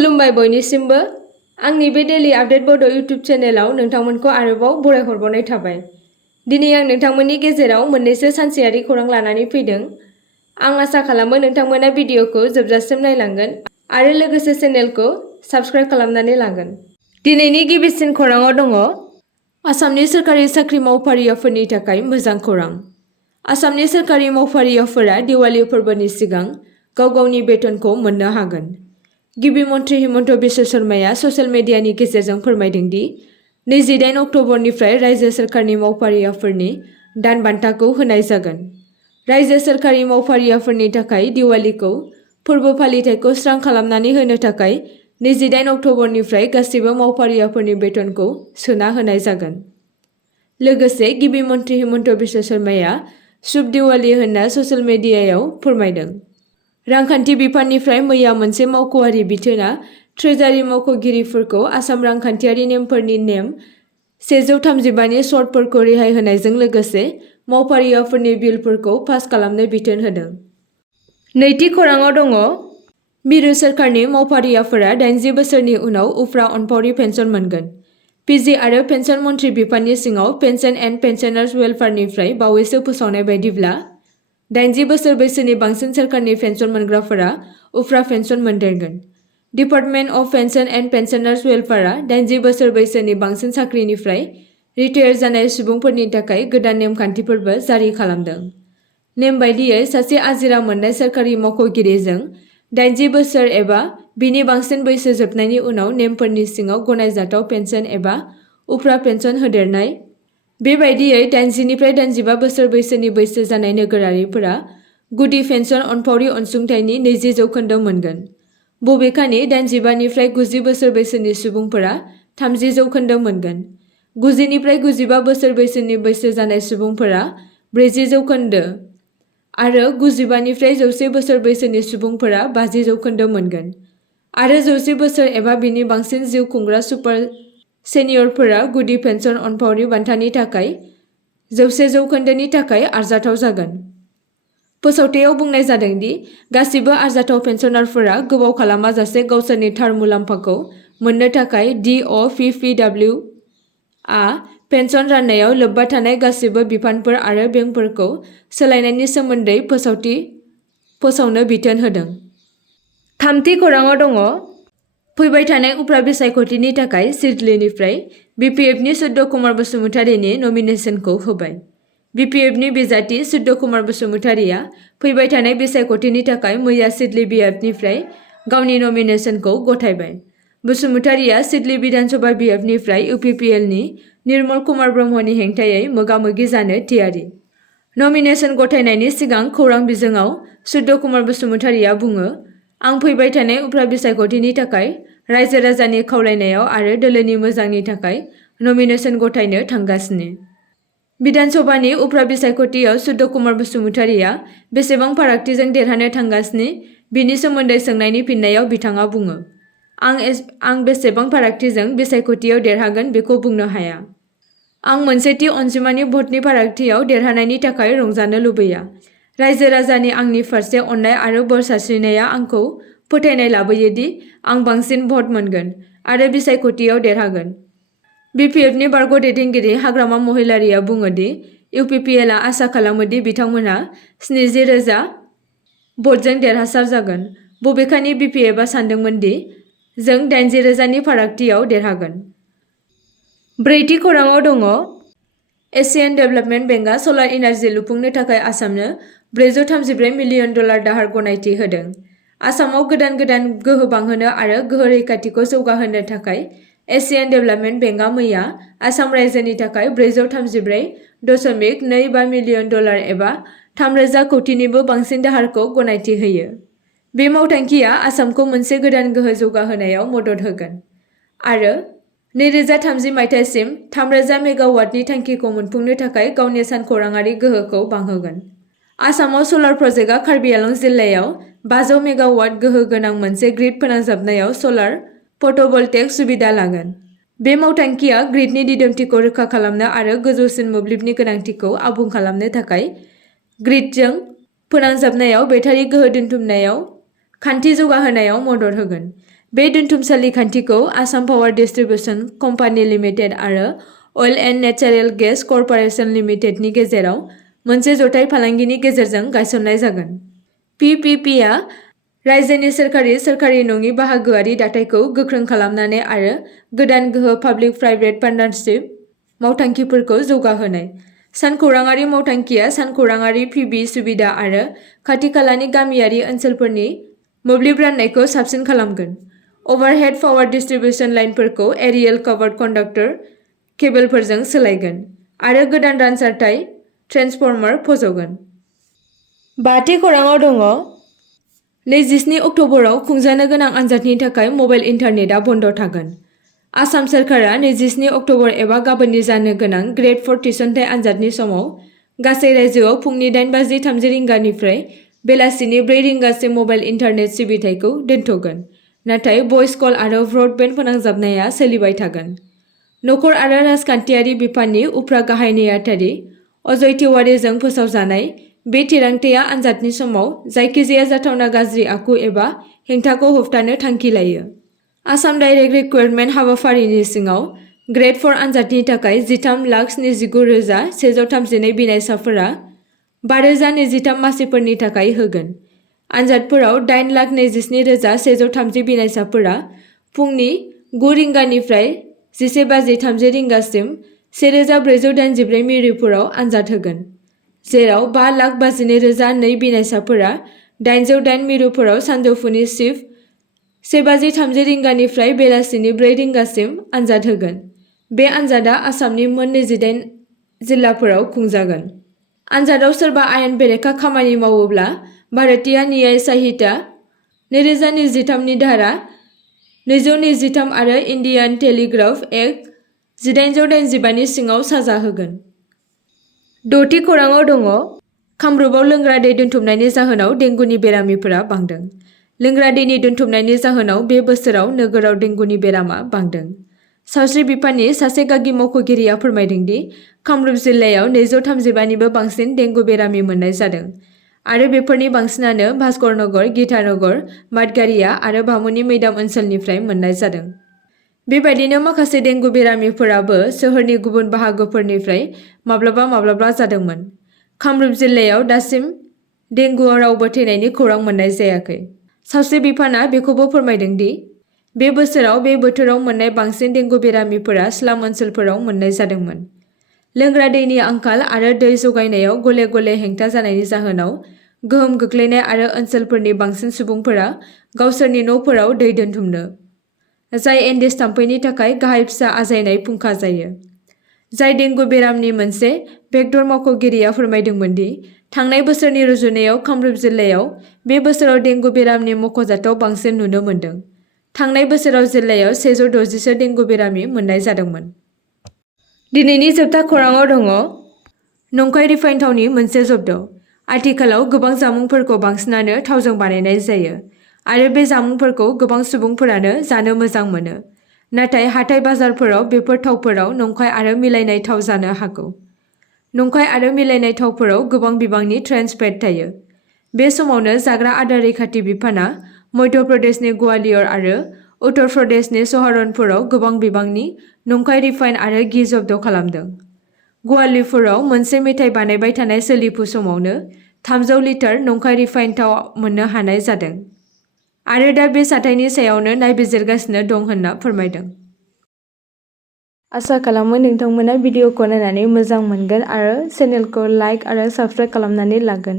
खुलुमबाय बयनिसिमबो आंनि बे डेली आपडेट बड' इउट्युब चेनेलाव नोंथांमोनखौ आरोबाव बरायहरबावनाय थाबाय। दिनै आं नोंथांमोननि गेजेराव मोननैसो सानसेयारि खौरां लानानै फैदों। आं आसा खालामो नोंथांमोना भिडिअखौ जोबजासिम नायलांगोन आरो लोगोसे चेनेलखौ साबस्क्राइब खालामनानै लागोन। दिनैनि गिबिसिन खौराङाव दङ आसामनि सोरखारि साख्रि मावफारियाफोरनि थाखाय मोजां खौरां। आसामनि सोरखारि मावफारियाफोरा दिवाली फोरबोनि सिगां गाव-गावनि बेथनखौ मोननो हागोन। गिबि मन्थ्रि हिमन्त बिश्व शर्माया ससियेल मिडियानि गेजेरजों फोरमायदों दि 28 अक्ट'बरनिफ्राय रायजो सोरखारनि मावफारियाफोरनि दान बान्थाखौ होनाय जागोन। रायजो सोरखारि मावफारियाफोरनि थाखाय दिवालीखौ फोरबो फालिथायखौ स्रां खालामनानै होनो थाखाय 28 अक्ट'बरनिफ्राय गासैबो मावफारियाफोरनि बेथनखौ सोना होनाय जागोन। लोगोसे गिबि मन्थ्रि हिमन्त बिश्व शर्माया शुभ दिवाली होनना ससियेल मिडियायाव फोरमायदों। रांखान्थि बिफाननिफ्राय मैया मोनसे मावख'आरि बिथोनआ ट्रेजारि मावख'गिरिफोरखौ आसाम रांखान्थियारि नेमफोरनि नेम 135 नि सर्तफोरखौ रेहाय होनायजों लोगोसे मावफारियाफोरनि बिलफोरखौ पास खालामनो बिथोन होदों। नैथि खौराङाव दङ मिरु सोरखारनि मावफारियाफोरा 80 बोसोरनि उनाव उफ्रा अनफावरि पेन्सन मोनगोन। पिजि आरो पेन्सन मन्थ्रि बिफाननि सिङाव पेन्सन एन्ड पेन्सनार्स वेलफेयारनिफ्राय बावैसो फोसावनाय बायदिब्ला 80 बोसोर बैसोनि बांसिन सोरखारनि पेन्सन मोनग्राफोरा उफ्रा पेन्सन मोनदेरगोन। Department of pension and pensioners वेलफेयारआ 80 बोसोर बैसोनि बांसिन साख्रिनिफ्राय रिटायार जानाय सुबुंफोरनि थाखाय गोदान नेमखान्थिफोरबो जारि खालामदों। नेम बायदियै सासे आजिरा मोननाय सोरखारि मावख'गिरिजों 80 बोसोर एबा बिनि बांसिन बैसो जोबनायनि उनाव नेमफोरनि सिङाव गनायजाथाव पेन्सन एबा उफ्रा पेन्सन होदेरनाय। बेबायदियै 80 निफ्राय 85 बोसोर बैसोनि बैसो जानाय नोगोरारिफोरा गुदि पेन्सन अनफावरि अनसुंथाइनि 20% मोनगोन। बबेखानि 85 निफ्राय 90 बोसोर बैसोनि सुबुंफोरा 30% मोनगोन। 90 निफ्राय 95 बोसोर बैसोनि बैसो जानाय सुबुंफोरा 40% आरो 95 निफ्राय 100 बोसोर बैसोनि सुबुंफोरा 50% मोनगोन आरो 100 बोसोर एबा बिनि बांसिन जिउ खुंग्रा सुपार सेनियरफोरा गुदि पेन्सन अनफावरि बान्थानि थाखाय 100% नि थाखाय आरजाथाव जागोन। फोसावथायाव बुंनाय जादों दि गासिबो आरजाथाव पेन्सनारफोरा गोबाव खालामाजासे गावसोरनि थार मुलाम्फाखौ मोननो थाखाय DOPPW आ पेन्सन राननायाव लोब्बा थानाय गासिबो बिफानफोर आरो बेंकफोरखौ सोलायनायनि सोमोन्दै फोसावनो बिथोन होदों। थामथि खौराङाव दङ फैबाय थानाय उफ्रा बिसायख'थिनि थाखाय सिडलीनिफ्राय बिपिएफनि सुद्ध कुमार बसुमतारीनि नमिनेसनखौ होबाय। बिपिएफनि बिजाथि सुद्ध कुमार बसुमतारीया फैबाय थानाय बिसायख'थिनि थाखाय मैया सिडली बिएफनिफ्राय गावनि नमिनेसनखौ गथायबाय। बसुमतारीया सिडली विधानसभा बिएफनिफ्राय इउपिपिएलनि निर्मल कुमार ब्रह्मनि हेंथायै मोगा-मोगि जानो थियारि। नमिनेसन गथायनायनि सिगां खौरां बिजोङाव सुद्ध कुमार बसुमतारीया बुङो, आं फैबाय थानाय उफ्रा बिसायख'थिनि थाखाय रायजो-राजानि खावलायनायाव आरो दोलोनि मोजांनि थाखाय नमिनेसन गथायनो थांगासिनो। विधानसभानि उफ्रा बिसायख'थियाव सुद्ध कुमार बसुमतारीया बेसेबां फारागथिजों देरहानो थांगासिनो बिनि सोमोन्दै सोंनायनि फिननायाव बिथाङा बुङो, आं बेसेबां फारागथिजों बिसायख'थियाव देरहागोन बेखौ बुंनो हाया। आं मोनसे थि अनजिमानि भटनि फारागथियाव देरहानायनि थाखाय रंजानो लुबैया। रायजो-राजानि आंनि फारसे अननाय आरो बोर सारस्रिनाया आंखौ फोथायनाय लाबोयो दि आं बांसिन भट मोनगोन आरो बिसायख'थियाव देरहागोन। बिपिएफनि बारग' दैदेनगिरि हाग्रामा महिलारीआ बुङो दि इउपिपिएलआ आसा खालामो दि बिथांमोनहा 70,000 भटजों देरहासार जागोन। बबेखानि बिपिएफआ सानदोंमोन दि जों 80,000 नि फारागथियाव देरहागोन। ब्रैथि खौराङाव दङ एसियान डेभेलपमेन्ट बेंकआ सलार इनार्जि लुफुंनो थाखाय आसामनो $434 मिलियन दाहार गनायथि होदों। आसामाव गोदान गोहो बांहोनो आरो गोहो रैखाथिखौ जौगाहोनो थाखाय एसियान डेभेलपमेन्ट बेंकआ मैया आसाम रायजोनि थाखाय $434.25 मिलियन एबा 3,000 कौटिनिबो बांसिन दाहारखौ गनायथि होयो। बे मावथांखिया आसामखौ मोनसे गोदान गोहो जौगाहोनायाव मदद होगोन आरो 2030 मायथाइसिम 3,000 मेगावाटनि थांखिखौ मोनफुंनो थाखाय गावनि सानखौराङारि गोहोखौ बांहोगोन। आसामाव सलार प्रजेक्टआ कार्बि आंलं जिल्लायाव 500 मेगावाट गोहो गोनां मोनसे ग्रिड फोनांजाबनायाव सलार फट'भल्टेइक सुबिदा लागोन। बे मावथांखिया ग्रिडनि दिदोमथिखौ रोखा खालामनो आरो गोजौसिन मोब्लिबनि गोनांथिखौ आबुं खालामनो थाखाय ग्रिडजों फोनांजाबनायाव बेटारि गोहो दोनथुमनायाव खान्थि जौगाहोनायाव मदद होगोन। बे दोनथुमसालि खान्थिखौ Assam power distribution company limited आरो अइल एन्ड नेचारेल गेस कर्प'रेसन लिमिटेडनि गेजेराव मोनसे जथाय फालांगिनि गेजेरजों गायसननाय जागोन। PPP-आ रायजोनि सोरखारि नङि बाहागोआरि दाथायखौ गोख्रों खालामनानै आरो गोदान गोहो पाब्लिक प्राइभेट पार्टनारशिप मावथांखिफोरखौ जौगाहोनाय। सानखौराङारि मावथांखिया सानखौराङारि PB सुबिदा आरो खाथि-खालानि गामियारि ओनसोलफोरनि मोब्लिब राननायखौ साबसिन खालामगोन। अभारहेड पावार डिस्ट्रिबिउसन लाइनफोरखौ एरियेल कभार्ड कन्डाक्टर केबोलफोरजों सोलायगोन आरो गोदान रानसारथाय ट्रेन्सफर्मार फज'गोन। बाथि खौराङाव दङ 27 अक्ट'बराव खुंजानो गोनां आनजादनि थाखाय मबाइल इन्टारनेटआ बन्द थागोन। आसाम सोरखारा 27 अक्ट'बर एबा गाबोननि जानो गोनां ग्रेड 4 थिसनथाइ आनजादनि समाव गासै रायजोआव फुंनि 8:30 रिंगानिफ्राय बेलासिनि 4 रिंगासिम मबाइल इन्टारनेट सिबिथायखौ दोनथ'गोन, नाथाय भइस कल आरो ब्रडबेन्ड फोनांजाबनाया सोलिबाय थागोन। नखर आरो राजखान्थियारि बिफाननि उफ्रा गाहाय नेहाथारि अजय तिवारीजों फोसावजानाय बे थिरांथाया आनजादनि समाव जायखिजाया जाथावना गाज्रि आखु एबा हेंथाखौ होबथानो थांखि लायो। आसाम डाइरेक्ट रिक्रुइटमेन्ट हाबाफारिनि सिङाव ग्रेड 4 आनजादनि थाखाय 13,79,132 बिनायसाफोरा 5,023 मासिफोरनि थाखाय होगोन। आनजादफोराव 8,27,130 बिनायसाफोरा फुंनि 9 रिंगानिफ्राय 11:30 रिंगासिम 1,484 मिरुफोराव आनजाद होगोन, जेराव 5,52,002 बिनायसाफोरा 808 मिरुफोराव सानजौफुनि शिफ्ट 1:30 रिंगानिफ्राय बेलासिनि 4 रिंगासिम आनजाद होगोन। बे आनजादआ आसामनि मोन 28 जिल्लाफोराव खुंजागोन। आनजादाव सोरबा आयेन बेरेखा खामानि मावोब्ला भारतीय न्याय संहिता 2023 नि धारा 223 आरो इन्डियान टेलिग्राफ एक्ट 1885 नि सिङाव साजा होगोन। द'थि खौराङाव दङ कामरुपआव लोंग्रा दै दोनथुमनायनि जाहोनाव डेंगुनि बेरामिफोरा बांदों। लोंग्रा दैनि दोनथुमनायनि जाहोनाव बे बोसोराव नोगोराव डेंगुनि बेरामा बांदों। सावस्रि बिफाननि सासे गागि मावख'गिरिया फोरमायदों दि कामरुप जिल्लायाव 235 निबो बांसिन डेंगु बेरामि मोननाय जादों आरो बेफोरनि बांसिनानो भास्करनगर, गीतानगर, मादगारिया आरो भामुनि मैदाम ओनसोलनिफ्राय मोननाय जादों। बेबायदिनो माखासे डेंगु बेरामिफोराबो सोहोरनि गुबुन बाहागोफोरनिफ्राय माब्लाबा जादोंमोन। कामरुप जिल्लायाव दासिम डेंगुआव रावबो थैनायनि खौरां मोननाय जायाखै। सावस्रि बिफानआ बेखौबो फोरमायदों दि बे बोसोराव बे बोथोराव मोननाय बांसिन डेंगु बेरामिफोरा स्लाम ओनसोलफोराव मोननाय जादोंमोन। लोंग्रा दैनि आंखाल आरो दै जगायनायाव गले-गले हेंथा जानायनि जाहोनाव गोहोम गोग्लैनाय आरो ओनसोलफोरनि बांसिन सुबुंफोरा गावसोरनि न'फोराव दै दोनथुमनो, जाय एन्डेस थाम्फैनि थाखाय गाहाय फिसा आजायनाय फुंखा जायो, जाय डेंगु बेरामनि मोनसे भेक्टर मावख'गिरिया फोरमायदोंमोन दि थांनाय बोसोरनि रुजुनायाव कामरुप जिल्लायाव बे बोसोराव डेंगु बेरामनि मख'जाथाव बांसिन नुनो मोन्दों। थांनाय बोसोराव जिल्लायाव 160 डेंगु बेरामि मोननाय जादोंमोन। दिनैनि जोबथा खौराङाव दङ नंखाय रिफाइन थावनि मोनसे जब्द। आथिखालाव गोबां जामुंफोरखौ बांसिनानो थावजों बानायनाय जायो आरो बे जामुंफोरखौ गोबां सुबुंफोरानो जानो मोजां मोनो। नाथाय हाथाय-बाजारफोराव बेफोर थावफोराव नंखाय आरो मिलायनाय थाव जानो हागौ। नंखाय आरो मिलायनाय थावफोराव गोबां बिबांनि ट्रेन्स फेट थायो। बे समावनो जाग्रा आदार रैखाथि बिफानआ मध्य प्रदेशनि ग्वालियर आरो उत्तर प्रदेशनि सहारनपुराव गोबां बिबांनि नंखाय रिफाइन आरो घि जब्द खालामदों। ग्वालियरफोराव मोनसे मेथाइ बानायबाय थानाय सोलिफु समावनो 300 लिटार नंखाय रिफाइन थाव मोननो हानाय जादों आरो दा बे जाथायनि सायावनो नायबिजिरगासिनो दं होनना फोरमायदों। आसा खालामो नोंथांमोना भिडिअखौ नायनानै मोजां मोनगोन आरो चेनेलखौ लाइक आरो साबस्क्राइब खालामनानै लागोन।